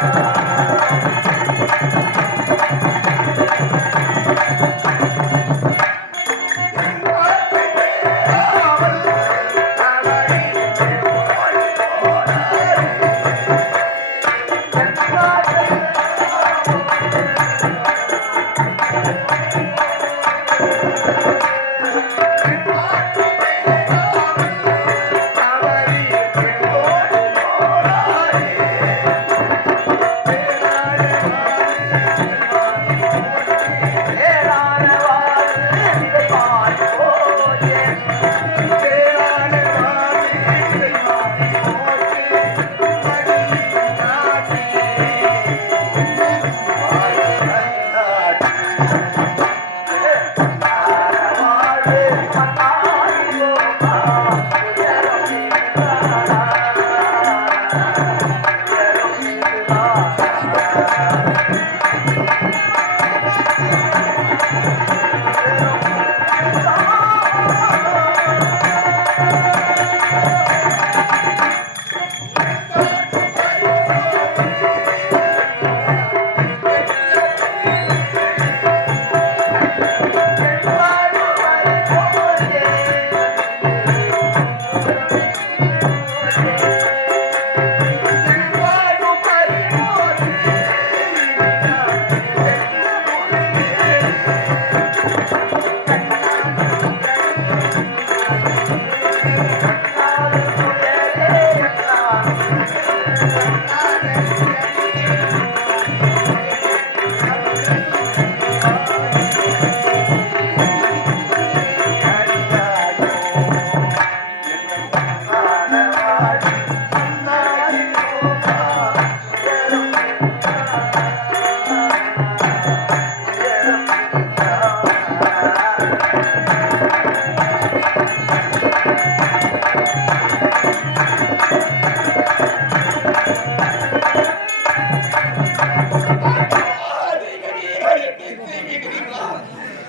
Oh,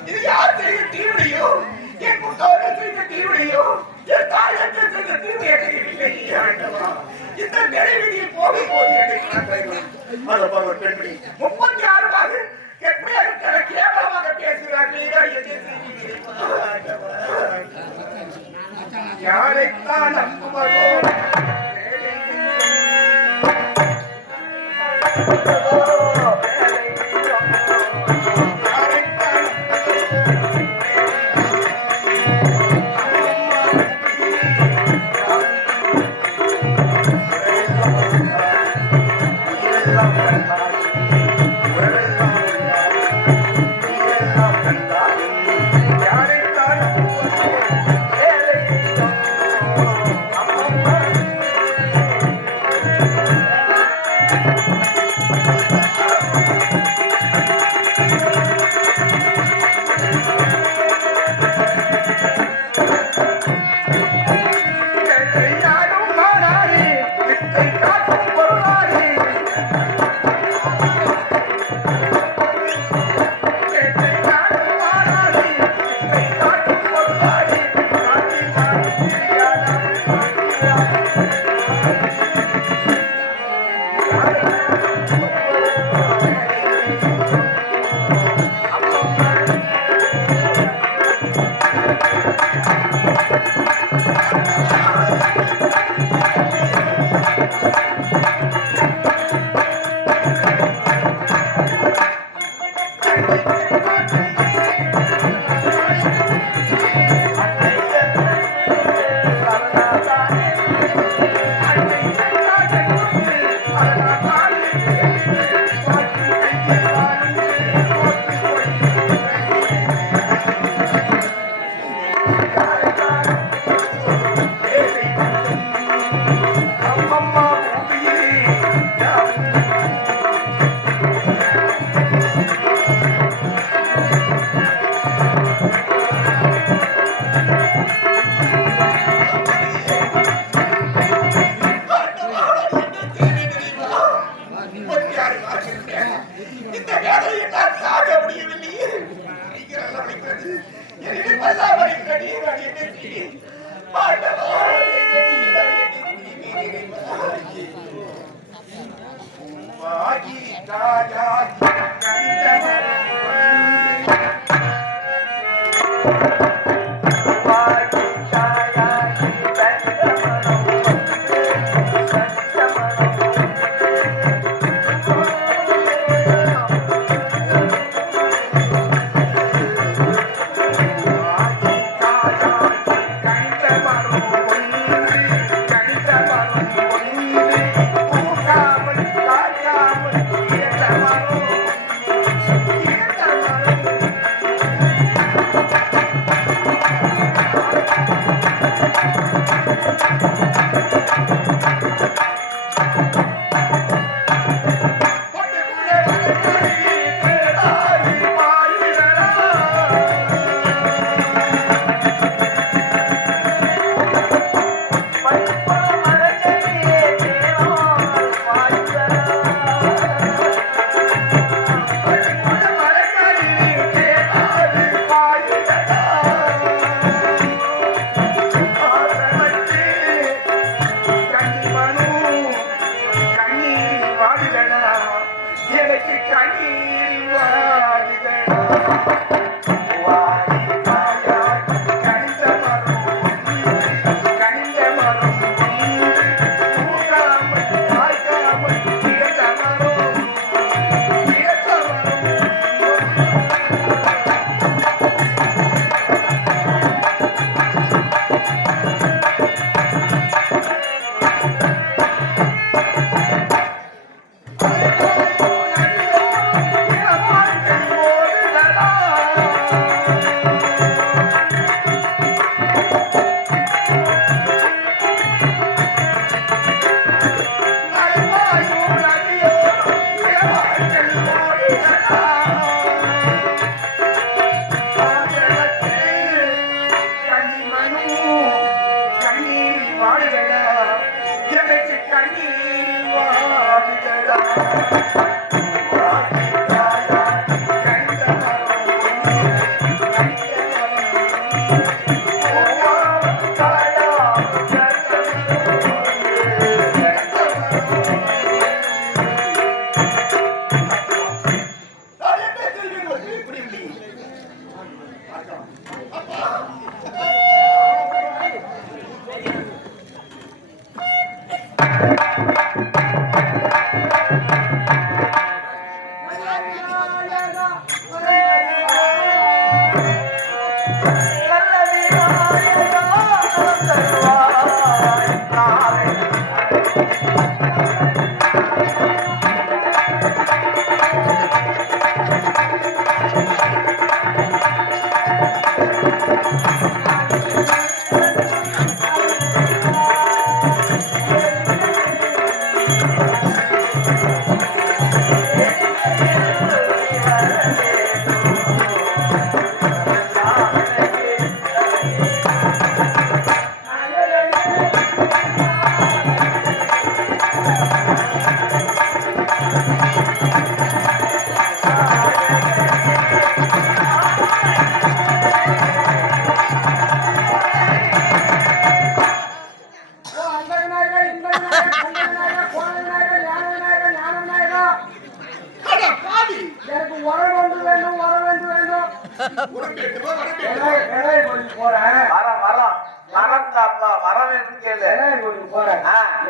இது யார் செய்த தீவிரையோ என் முன்னோர்கள் செய்த தீவிரையோ என் தாயங்கள் செய்த தீவிரையை தெரியவில்லை இந்த நிறைவேறியில் போகும்போது என்னை பெண்மணி 36 எப்படி கேவலமாக பேசுகிறார்கள் யாரைத்தான் நம்புவதோ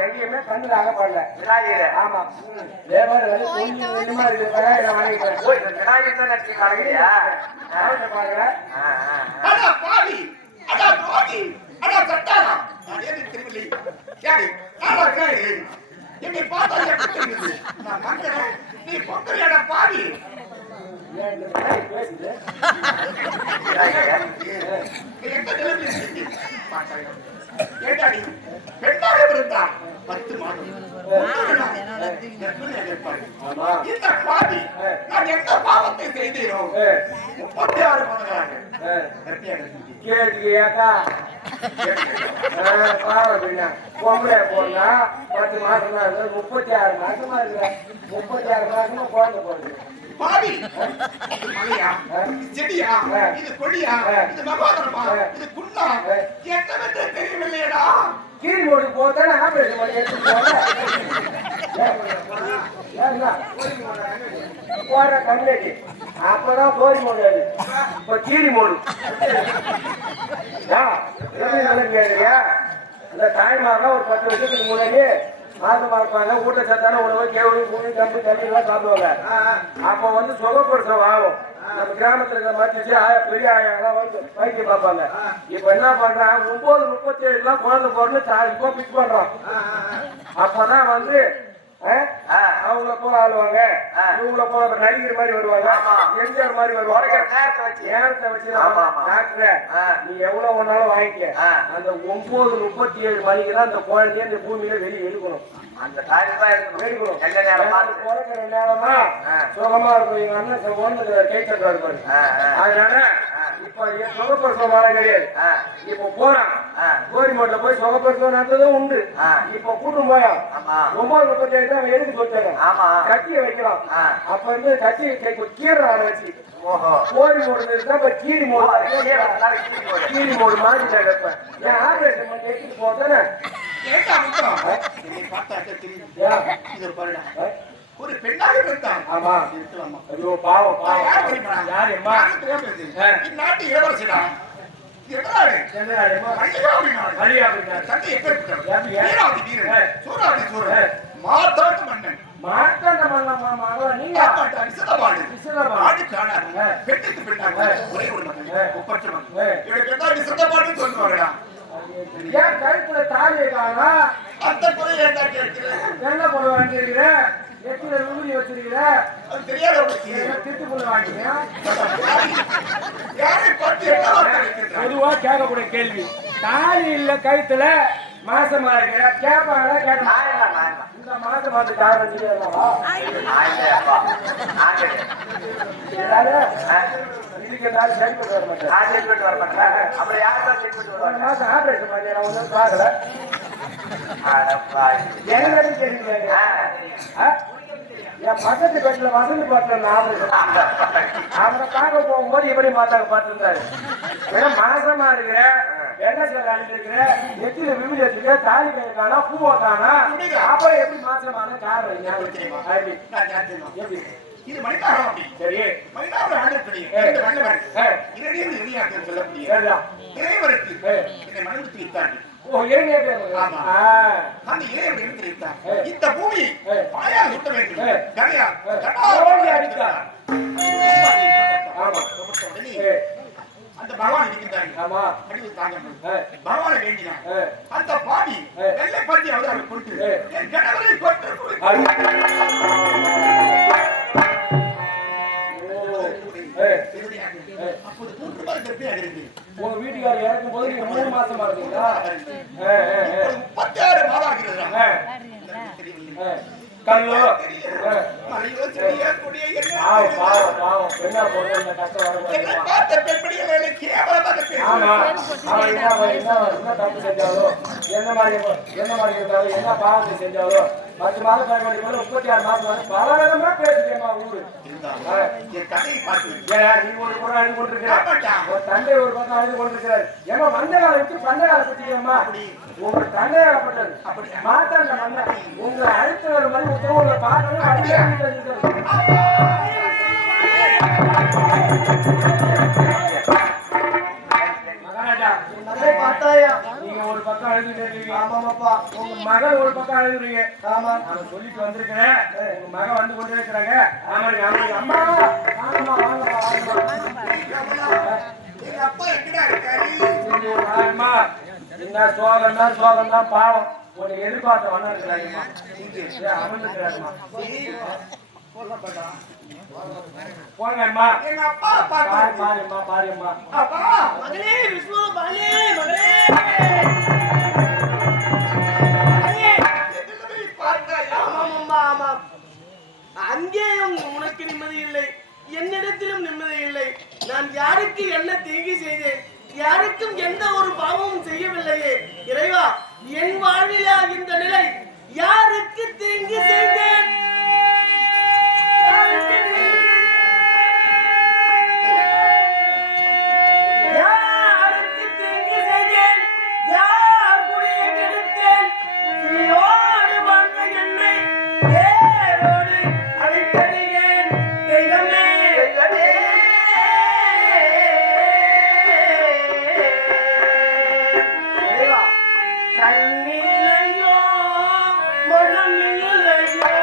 எங்கேயுமே கண்ணுல அகப்படல விநாயகர். ஆமா விநாயகர் என்னை பார்த்தா நான் மங்கறேன் நீ பொங்கலையாடா பாவி கேட்டாடி பெண்ணாக இருந்தா 10 மாதம் இந்த பாவி நான் எந்த பாவத்தை செய்தேனோ 36 மாதங்களாக கேட்டியாக்கா பொம்பளை போனா 10 மாசம் தான் 36 மாசமா இருக்கு 36 மாசமா குழந்தை போடுது பாவி மலையா செடியா இது கொடியா இது மகாதரமா இது குண்டா என்னவென்று தெரியவில்லையடா கீழ் மோடு போத்தானே ஆபரேஷன் பண்ணி எடுத்து போற கம்ப்ளீட் அப்பதான் கோரி மோடு அது இப்ப கீழி மோடு கேட்கறியா அந்த தாய்மாரெல்லாம் ஒரு 10 வருஷத்துக்கு முன்னாடி மாதமா இருப்பாங்க ஊட்டச்சத்தான உணவு கேவடி கூழ் கம்பு தண்ணி எல்லாம் சாப்பிடுவாங்க அப்ப வந்து சுகப்பிரசவம் ஆகும் நம்ம கிராமத்துல இருக்க மத்திச்சு பெரிய ஆயெல்லாம் வந்து வைத்தியம் பார்ப்பாங்க இப்ப என்ன பண்றான் 9:37 எல்லாம் குழந்தை போறன்னு இப்போ பிக் பண்றான் அப்பதான் வந்து அவங்கள போல ஆளுவாங்க இவங்கள போல நடிகர் மாதிரி வருவாங்க எம்ஜிஆர் மாதிரி வருவாங்க நேரத்தை வச்சு டாக்டர் நீ எவ்வளவு ஒன்னாலும் வாங்கிக்க அந்த 9:37 மணிக்கு தான் அந்த குழந்தைய இந்த பூமியில வெளியே எடுக்கணும் அந்த எடுக்கணும் பிறக்கிற நேரமா சுகமா இருக்கும் எங்க அண்ணன் ஒன்று கை கட்டுறா இருப்பாரு அதனால இப்ப சுகப்பிரசவம் வாழ கிடையாது இப்ப போறான் கோரிமோட்ல போய் சுகப்பிரசவம் நடந்ததும் உண்டு இப்ப கூட்டம் போயா 9:37 தான் எடுத்து சொல்லிட்டாங்க கட்டிய வைக்கலாம் அப்ப வந்து கட்டி கீரை ஆட வச்சு கோரி மோடு கீரி மோடு மாறிட்டாங்க இப்ப ஏன் ஆபரேஷன் பண்ணி எடுத்துட்டு போதானே ஒரு பெண்ணாக இருந்தான் ஆமா இருக்கலாமா ஐயோ பாவம் பாவம் யார் அம்மா நாட்டு இளவரசிடா எதனால என்னடா மரியாதை தந்தை எப்பேற்பட்டவர் வீராதி வீரன் சூராதி சூரன் மார்த்தாண்ட மன்னன் மார்த்தாண்ட மன்னன் மகன் நீங்க விசதபாடு ஆடி காணாங்க பெண்ணுக்கு பெண்ணாக ஒரே ஒரு மகன் ஒப்பற்ற மகன் இவருக்கு என்ன விசதபாடுன்னு சொல்லுவாங்கடா ஏன் கழுத்துல தாலியை காணா அந்த குறை என்ன கேட்கிறேன் என்ன பண்ண வேண்டியிருக்கிறேன் எத்தில ஊதி வச்சிருக்கிற அது தெரியாத திட்டு பண்ண வாங்கிங்க பொதுவா கேட்கக்கூடிய கேள்வி தாலி இல்ல கழுத்துல மாசமா இருக்கிற கேட்பாங்க கேட்க இந்த மாசம் வந்து காரணம் இதுக்கு நாள் செக்மெண்ட் வர மாட்டேன் வர மாட்டேன் அப்புறம் யாரும் செக்மெண்ட் மாசம் ஆபரேஷன் பண்ணி நான் ஒன்றும் பார்க்கல என்ன கேள்வி என் பக்கத்து பெட்டில் வசதி பார்த்து அவரை பார்க்க போகும்போது இப்படி பார்த்துருந்தாரு. ஏன்னா மாசமா இருக்கிற என்ன சார் அனுப்பியிருக்கிற நெத்தியில விமிழி வச்சுக்க தாலி கைக்கானா பூ வைக்கானா அப்புறம் எப்படி மாசமான காரணம் எப்படி இது மனிதாரம். சரி மனிதாரம் ஆண்டக்கூடிய இறைவருக்கு என்னை மனதில் வைத்தார்கள். அந்த இறைவன் எடுத்திருந்தார். இந்த பூமி பாயால் ஊட்ட வேண்டும். கரையா அந்த பகவான் இருக்கின்றார். பகவானை வேண்டினார். அந்த பாவி வெள்ளை பற்றி அவரை கொண்டு என் கணவரை அப்போது உங்க வீட்டுக்காரர் இறக்கும் போது நீங்க 3 மாசமா இருக்கீங்களா? 36 மாதம் ஆகிறது. கல்லோ மலையோ செடியோ கொடியோ பாவம் என்ன போடுற கஷ்டம் வர பார்த்த பெண்படிகள் கேவலமாக பேசுறாங்க. என்ன தப்பு செஞ்சாலோ என்ன மாதிரி இருந்தாலும் என்ன பாவத்தை செஞ்சாலோ 10 மாதம் பயன்படுத்தி 36 மாசம் பல விதமா பேசுறேம்மா ஊரு. நீ ஒரு பக்கம் அழுது கொண்டிருக்கிற தந்தை ஒரு பக்கம் அழுது கொண்டிருக்கிறார். ஏமா மந்த காலம் வச்சு பந்த காலம் பற்றியம்மா உங்க தந்தையாகப்பட்டது அப்படி மாத்தாண்ட மன்ன உங்க அழுத்த ஒரு மாதிரி உத்தரவுல பார்க்கணும். நீங்க ஒரு பக்கம் அழுதுட்டு இருக்கீங்க. ஆமாமாப்பா உங்க மகள் ஒரு பக்கம் அழுதுறீங்க. ஆமா நான் சொல்லிட்டு வந்திருக்கிறேன். உங்க மகன் வந்து கொண்டே இருக்கிறாங்க. ஆமாங்க அம்மா ஆமா அப்பா எங்கடா இருக்காரு? என்ன சோகம் தான் பாவம் உனக்கு எதிர்பார்த்த வண்ணம் இருக்கிறாங்கம்மா. அமர்ந்துக்கிறாங்கம்மா போங்கம்மா. எங்க அப்பா பாரும்மா அப்பா மகளே விஷ்ணு மகளே மகளே அங்கேயும் உனக்கு நிம்மதி இல்லை, என்னிடத்திலும் நிம்மதி இல்லை. நான் யாருக்கு என்ன தீங்கு செய்தேன்? யாருக்கும் எந்த ஒரு பாவமும் செய்யவில்லையே. இறைவா, என் வாழ்விலா இந்த நிலை? யாருக்கு தீங்கு செய்தேன்? கண்ணில்லையோ மனம் இல்லையோ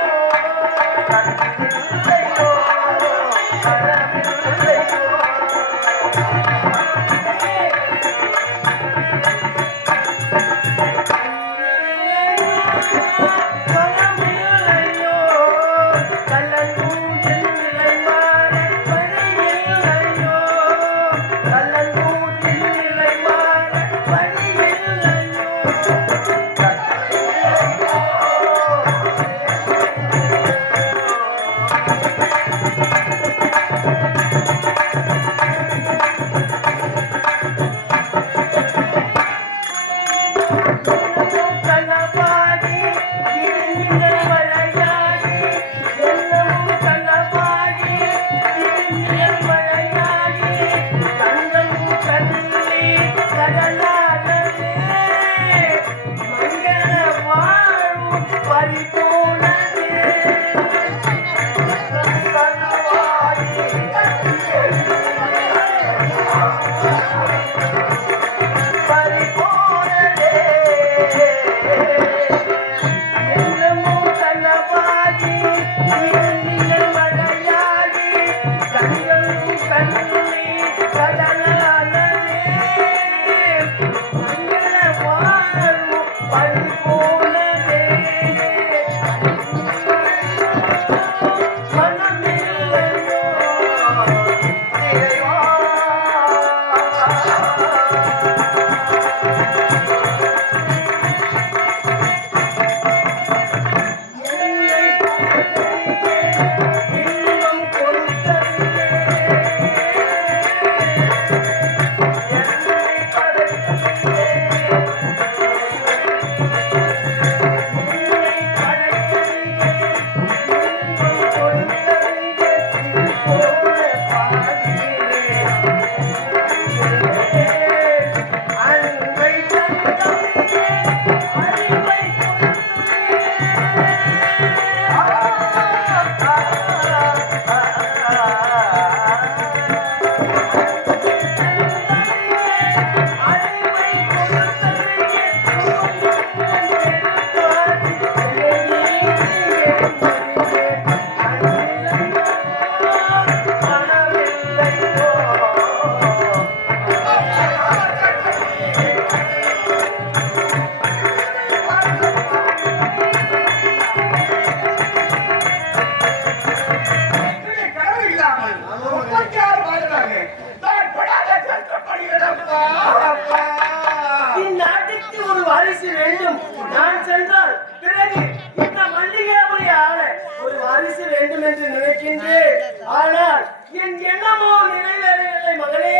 வேண்டும் என்று நினைக்கின்றேன். ஆனால் என் எண்ணமோ நிறைவேறவில்லை மகளே.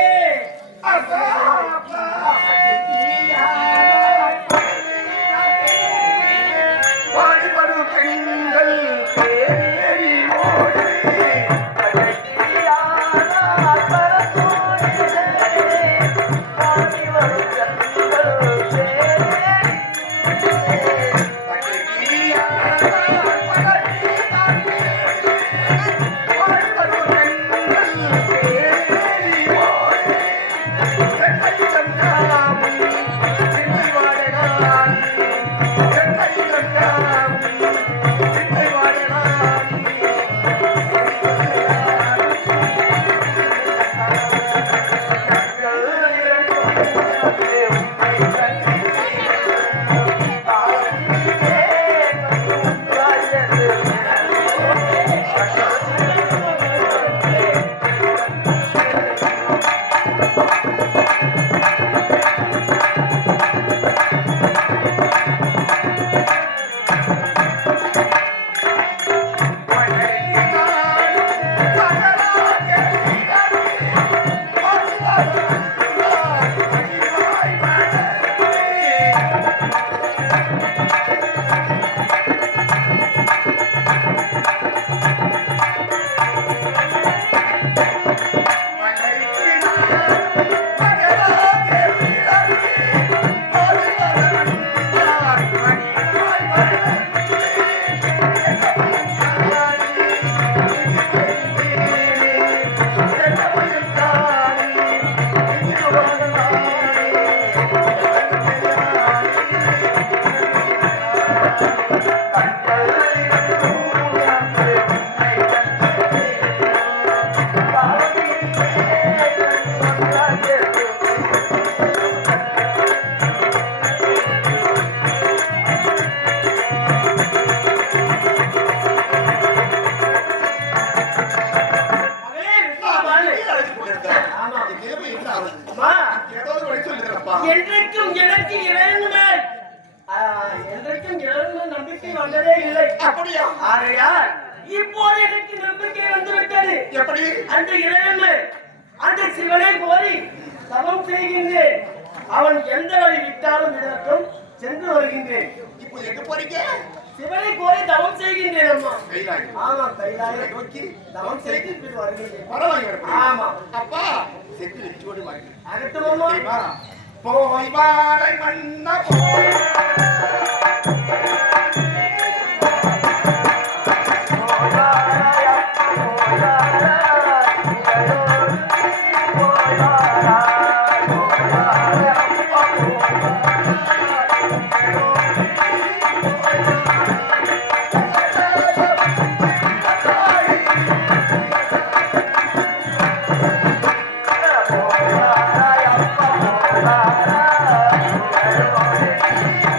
அப்பா, அப்பா. பாடுபடும் பெண்கள் தேடி ஓடி என்றைக்கும் எனக்கு இறைவன் என்றைக்கும் இறைவன் நம்பிக்கை வந்ததே இல்லை. அப்படியா? ஆகையால் இப்போது எனக்கு நம்பிக்கை வந்துவிட்டது. எப்படி? அந்த இறைவன் அந்த சிவனை கோரி தவம் செய்கின்றேன். அவன் எந்த வழி விட்டாலும் விடட்டும் சென்று வருகின்றேன். இப்போ எங்க போறீங்க? சிவனை கோரி தவம் செய்கின்றேன் அம்மா. கைலாயம். ஆமா, கைலாயம் நோக்கி தவம் செய்து வருகின்றேன். பரவாயில்லை. ஆமா அப்பா செத்து வெச்சோடு வாங்கி அகட்டும் அம்மா. போய் வாரை மன்ன போய்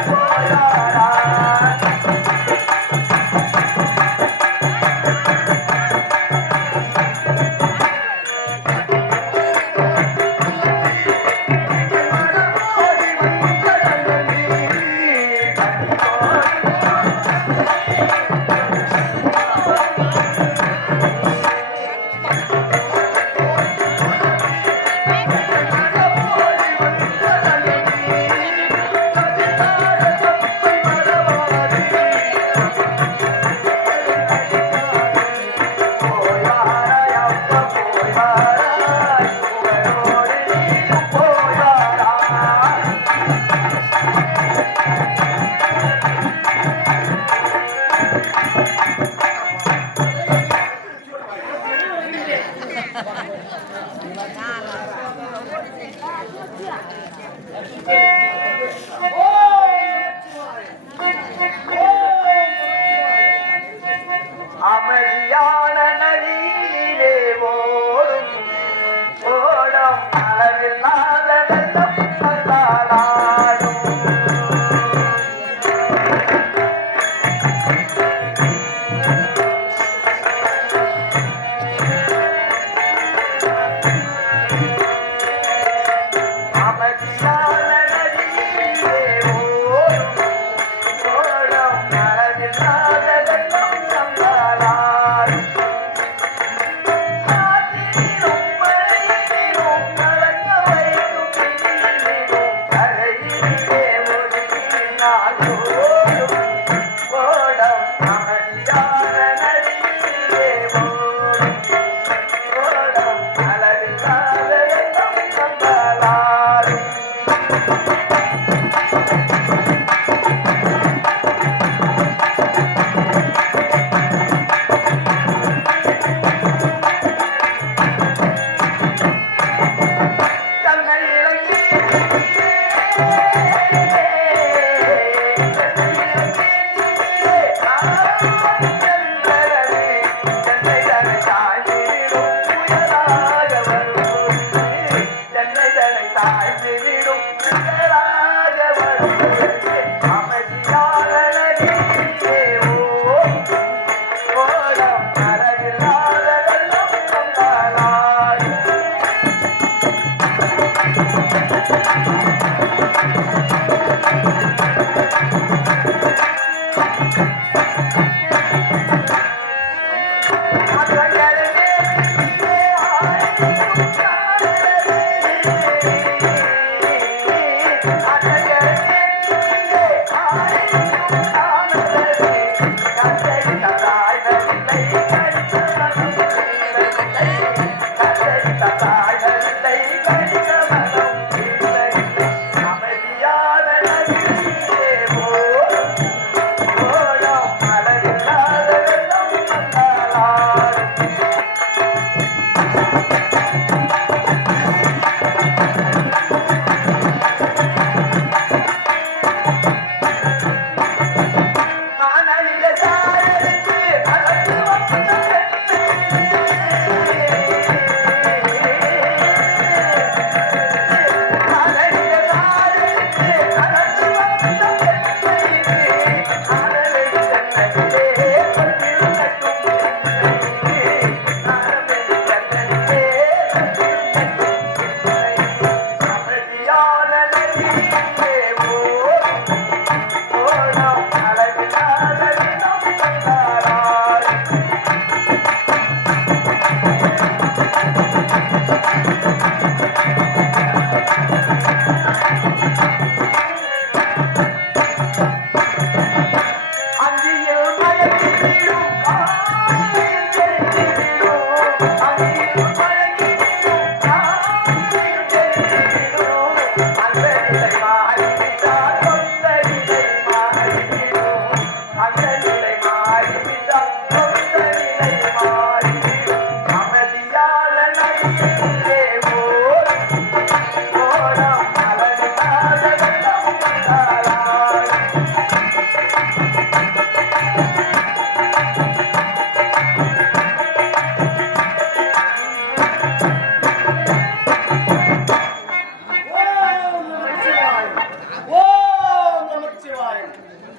போயா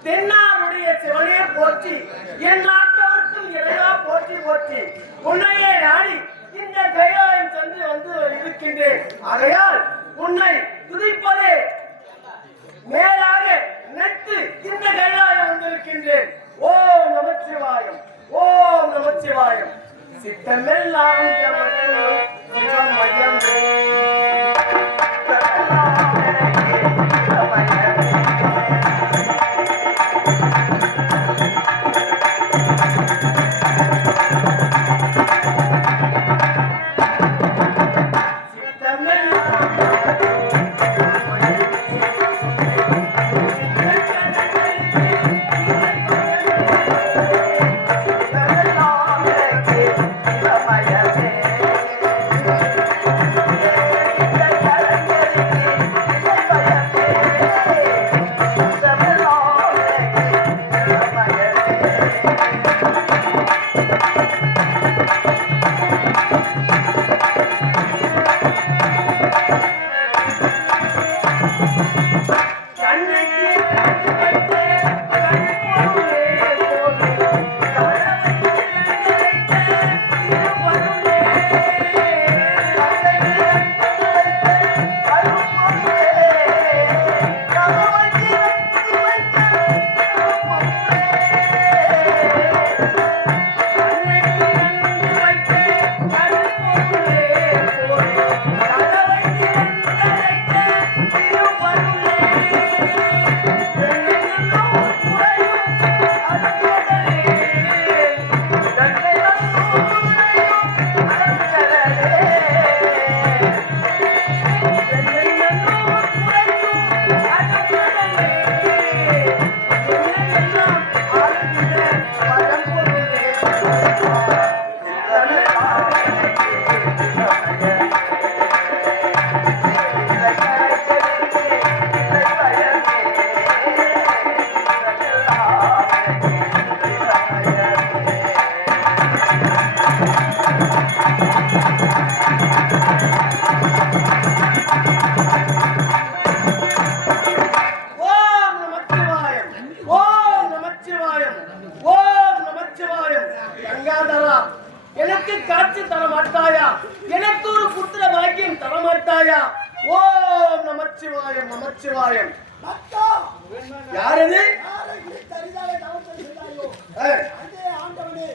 தென்னாருடைய சிவனே போற்றி, என் நாட்டவர்க்கும் இறைவா போற்றி போற்றி. உன்னையே நாடி இந்த கைலாயம் சென்று வந்து இருக்கின்றேன். ஆகையால் உன்னை துதிப்பதே மேலாக நினைத்து இந்த கைலாயம் வந்திருக்கின்றேன். ஓம் நமச்சிவாயம், ஓம் நமச்சிவாயம். சித்தமெல்லாம் சிவம் மையம் Yeah. விட்டாயா? ஓம் நமச்சிவாயம் நமச்சிவாயம். பக்தா, யாரது? யாரை குறித்து அரிதாக தவம் செய்கிறாயோ, ஏய், அதே ஆண்டவனே